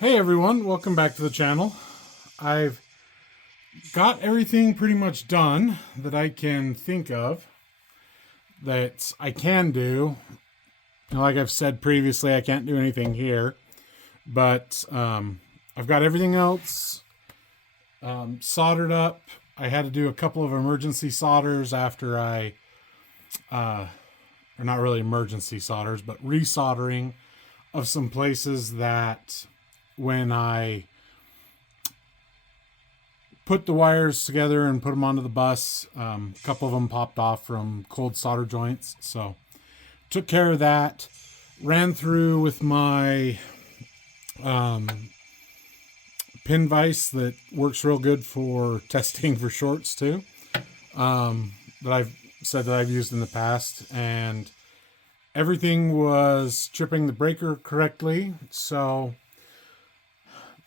Hey everyone, welcome back to the channel. I've got everything pretty much done that I can think of that I can do. Like I've said previously, I can't do anything here, but I've got everything else soldered up. I had to do a couple of emergency solders after or not really emergency solders, but resoldering of some places that when I put the wires together and put them onto the bus, a couple of them popped off from cold solder joints. So took care of that. Ran through with my pin vise that works real good for testing for shorts too. That I've said that I've used in the past, and everything was tripping the breaker correctly. So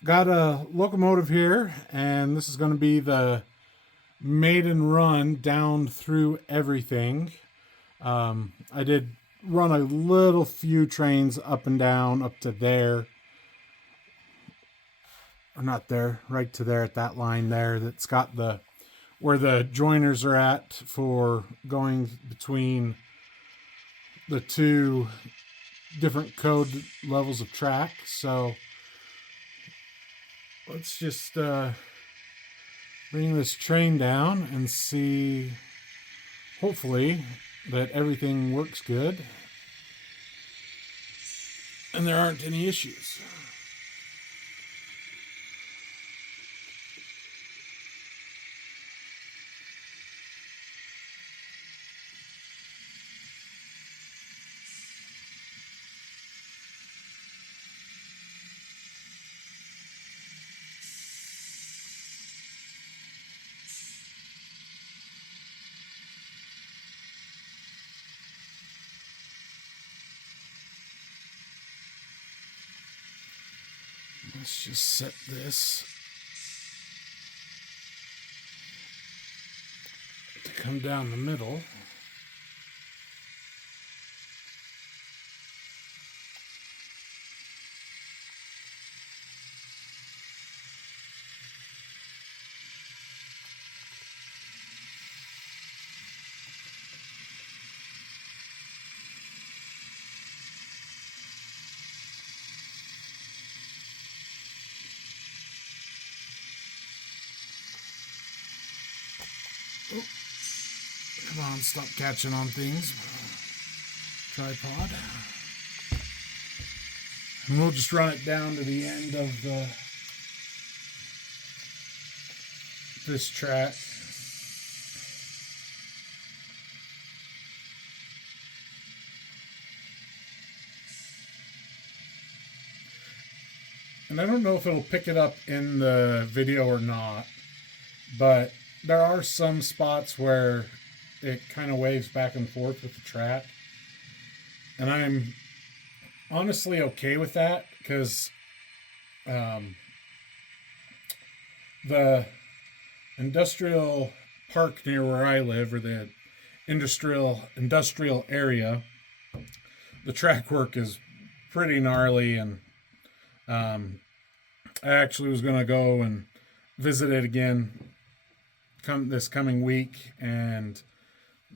got a locomotive here, and this is going to be the maiden run down through everything. I did run a little few trains up and down up to there, or not there, right to there at that line there that's got the where the joiners are at for going between the two different code levels of track. So let's just bring this train down and see, hopefully, that everything works good and there aren't any issues. Let's just set this to come down the middle. Oh, come on, stop catching on things. Tripod. And we'll just run it down to the end of this track. And I don't know if it'll pick it up in the video or not, but there are some spots where it kind of waves back and forth with the track. And I'm honestly okay with that because the industrial park near where I live, or the industrial area, the track work is pretty gnarly, and I actually was going to go and visit it again this coming week and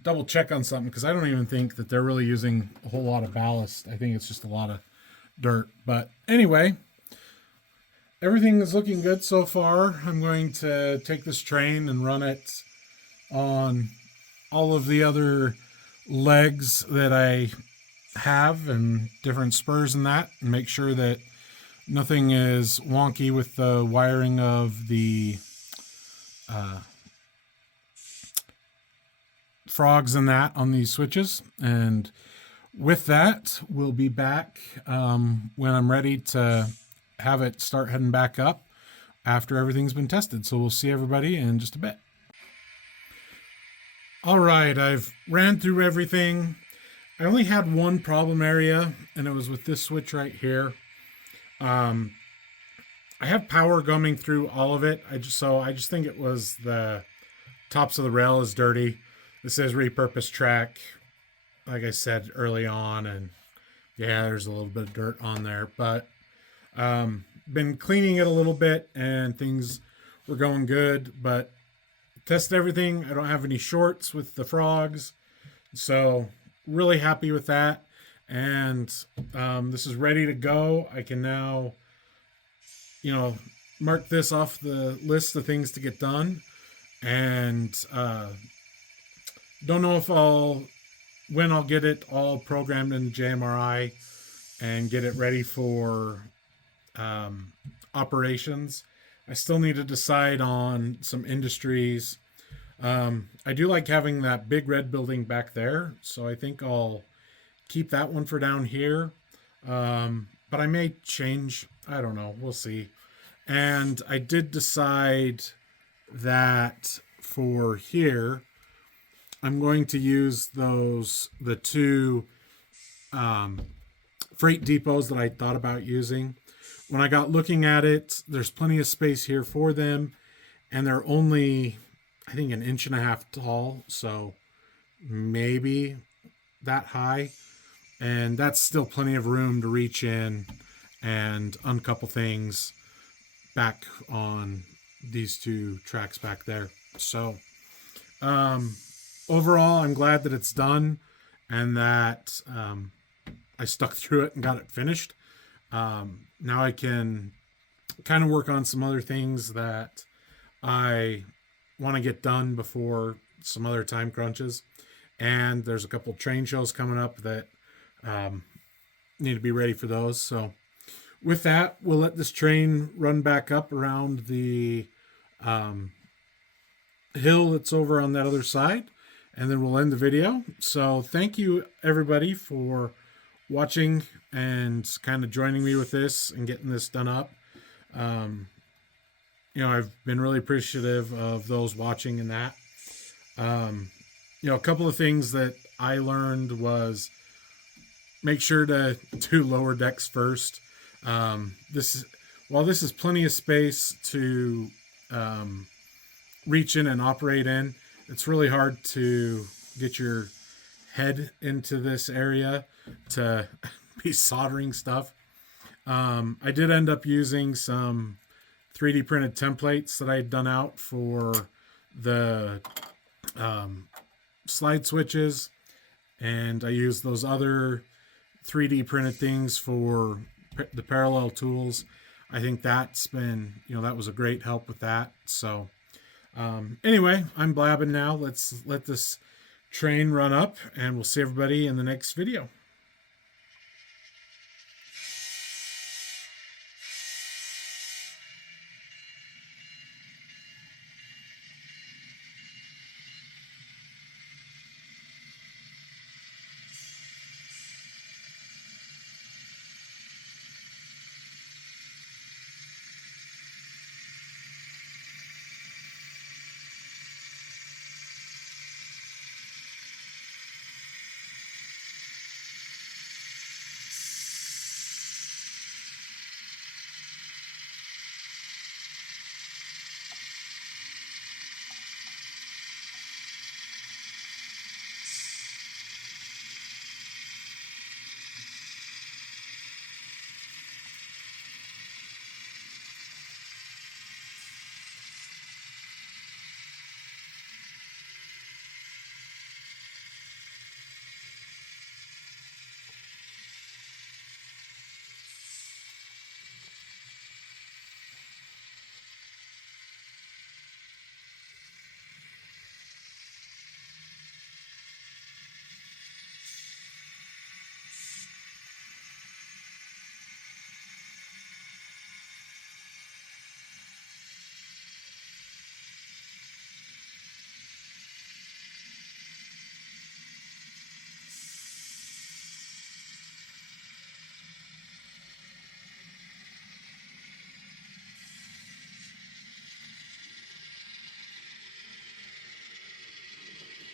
double check on something, because I don't even think that they're really using a whole lot of ballast. I think it's just a lot of dirt. But anyway, everything is looking good so far. I'm going to take this train and run it on all of the other legs that I have and different spurs and that, and make sure that nothing is wonky with the wiring of the frogs and that on these switches. And with that, we'll be back when I'm ready to have it start heading back up after everything's been tested. So we'll see everybody in just a bit. All right, I've ran through everything. I only had one problem area, and it was with this switch right here. I have power coming through all of it. I just think it was the tops of the rail is dirty. This says repurposed track, like I said early on, and yeah, there's a little bit of dirt on there, but been cleaning it a little bit and things were going good, but test everything. I don't have any shorts with the frogs. So really happy with that. And this is ready to go. I can now, mark this off the list of things to get done. And don't know if when I'll get it all programmed in JMRI and get it ready for operations. I still need to decide on some industries. I do like having that big red building back there, so I think I'll keep that one for down here. But I may change. I don't know. We'll see. And I did decide that for here, I'm going to use the two freight depots that I thought about using. When I got looking at it, there's plenty of space here for them, and they're only, I think, 1.5 inches tall, so maybe that high. And that's still plenty of room to reach in and uncouple things back on these two tracks back there. So overall, I'm glad that it's done and that I stuck through it and got it finished. Now I can kind of work on some other things that I want to get done before some other time crunches. And there's a couple train shows coming up that need to be ready for those. So with that, we'll let this train run back up around the hill that's over on that other side, and then we'll end the video. So thank you everybody for watching and kind of joining me with this and getting this done up. I've been really appreciative of those watching and that. A couple of things that I learned was make sure to do lower decks first. While this is plenty of space to reach in and operate in, it's really hard to get your head into this area to be soldering stuff. I did end up using some 3D printed templates that I had done out for the slide switches, and I used those other 3D printed things for the parallel tools. I think that's been, that was a great help with that. So anyway, I'm blabbing now. Let's let this train run up, and we'll see everybody in the next video.